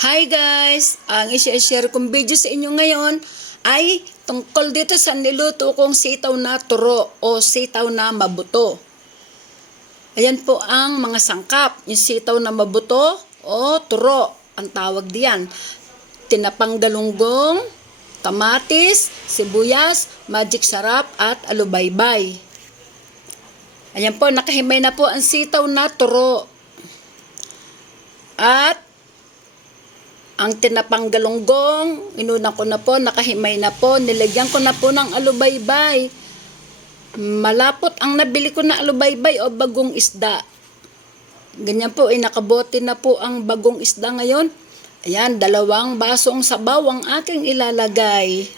Hi guys! Ang isi-share kong video sa inyo ngayon ay tungkol dito sa niluto kong sitaw na turo o sitaw na mabuto. Ayan po ang mga sangkap. Yung sitaw na mabuto o turo ang tawag diyan. Tinapang galunggong, kamatis, sibuyas, magic sarap at alubaybay. Ayan po, nakahimay na po ang sitaw na turo. At ang tinapang galunggong, inuna ko na po, nakahimay na po, nilagyan ko na po ng alubaybay. Malapot ang nabili ko na alubaybay o bagong isda. Ganyan po, eh, nakabote na po ang bagong isda ngayon. Ayan, dalawang basong sabaw ang aking ilalagay.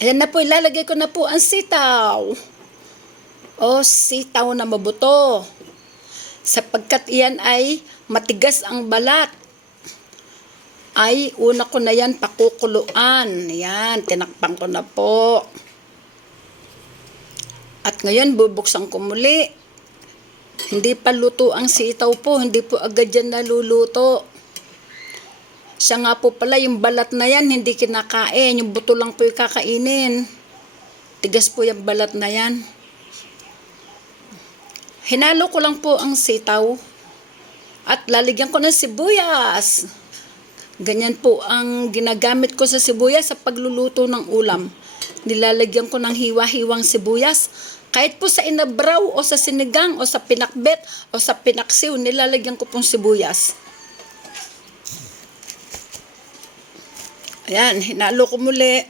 Ayan na po, ilalagay ko na po ang sitaw o sitaw na mabuto. Sapagkat iyan ay matigas ang balat, ay una ko na yan pakukuluan. Yan, tinakpan ko na po. At ngayon, bubuksan ko muli. Hindi pa luto ang sitaw po, hindi po agad yan naluluto. Siya nga po pala, yung balat na yan, hindi kinakain. Yung buto lang po yung kakainin. Tigas po yung balat na yan. Hinalo ko lang po ang sitaw at lalagyan ko ng sibuyas. Ganyan po ang ginagamit ko sa sibuyas sa pagluluto ng ulam. Nilalagyan ko ng hiwa-hiwang sibuyas. Kahit po sa inabraw o sa sinigang o sa pinakbet o sa pinaksiw, nilalagyan ko pong sibuyas. Ayan, hinalo ko muli.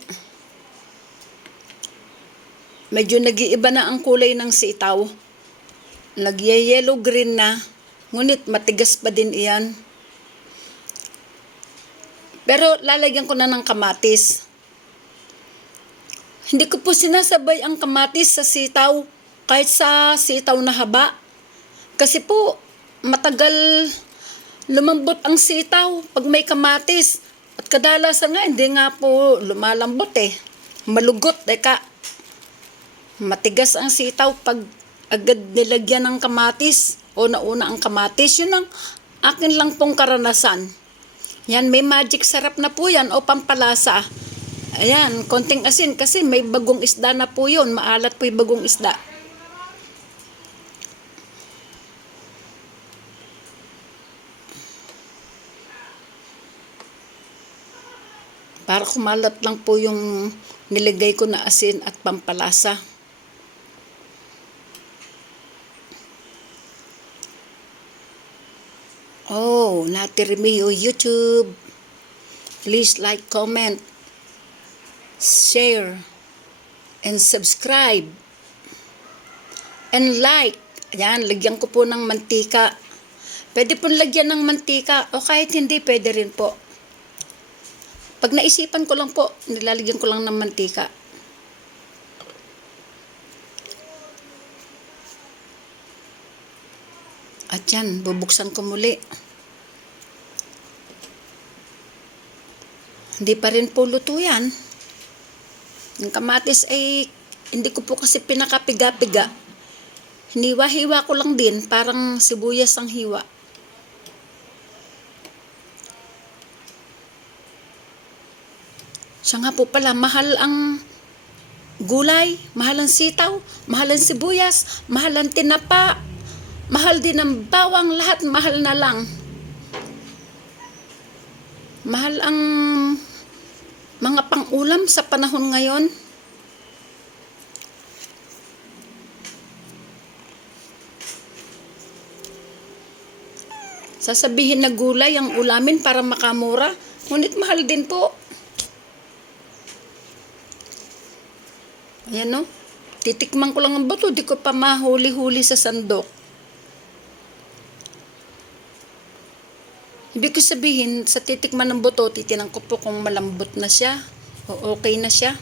Medyo nag-iiba na ang kulay ng sitaw. Nagye-yellow green na. Ngunit matigas pa din iyan. Pero lalagyan ko na ng kamatis. Hindi ko po sinasabay ang kamatis sa sitaw kahit sa sitaw na haba. Kasi po matagal lumambot ang sitaw pag may kamatis. At kadalasan nga hindi nga po lumalambot eh. Malugot, ka. Matigas ang sitaw pag agad nilagyan ng kamatis o nauna ang kamatis. Yun ang akin lang pong karanasan. Yan, may magic sarap na po yan o pampalasa. Ayan, konting asin kasi may bagong isda na po yun. Maalat po yung bagong isda. Para kumalat lang po yung nilagay ko na asin at pampalasa. Oh, Natirimiyo YouTube. Please like, comment, share, and subscribe. And like. Ayan, lagyan ko po ng mantika. Pwede po lagyan ng mantika o kahit hindi, pwede rin po. Pag naisipan ko lang po, nilalagyan ko lang ng mantika. At yan, bubuksan ko muli. Hindi pa rin po luto yan. Yung kamatis ay hindi ko po kasi pinakapiga-piga. Hiniwa-hiwa ko lang din, parang sibuyas ang hiwa. Siya nga po pala, mahal ang gulay, mahal ang sitaw, mahal ang sibuyas, mahal ang tinapa, mahal din ang bawang, lahat mahal na lang. Mahal ang mga pang-ulam sa panahon ngayon. Sasabihin na gulay ang ulamin para makamura, ngunit mahal din po. Ayan no. Titikman ko lang ang bato, di ko pa mahuli-huli sa sandok. Ibig ko sabihin, sa titikman ng buto, titinan ko po kung malambot na siya o okay na siya.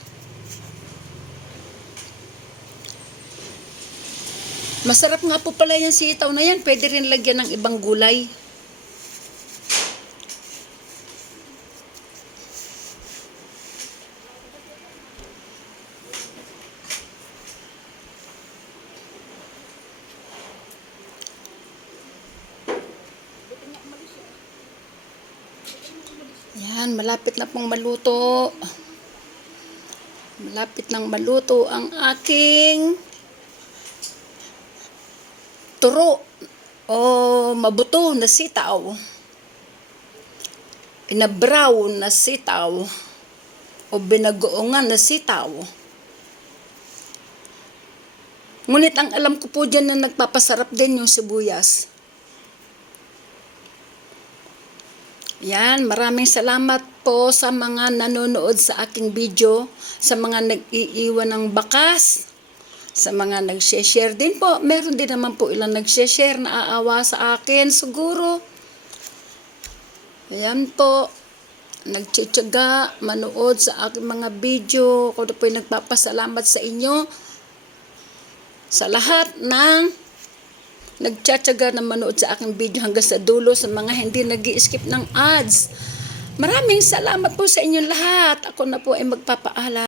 Masarap nga po pala yung sitaw na yan. Pwede rin lagyan ng ibang gulay. Yan, malapit na pong maluto. Malapit nang maluto ang aking turo o mabuto na sitaw. Pinabraw na sitaw o binagoongan na sitaw. Ngunit ang alam ko po dyan na nagpapasarap din yung sibuyas. Yan, maraming salamat po sa mga nanonood sa aking video, sa mga nag-iiwan ng bakas, sa mga nag-share din po. Meron din naman po ilang nag-share na aawa sa akin siguro. Ayan po, nagtsitsaga, manood sa aking mga video. Ako po yung nagpapasalamat sa inyo sa lahat ng nagtsatsaga na manood sa aking video hanggang sa dulo sa mga hindi nag skip ng ads. Maraming salamat po sa inyong lahat. Ako na po ay magpapaalam.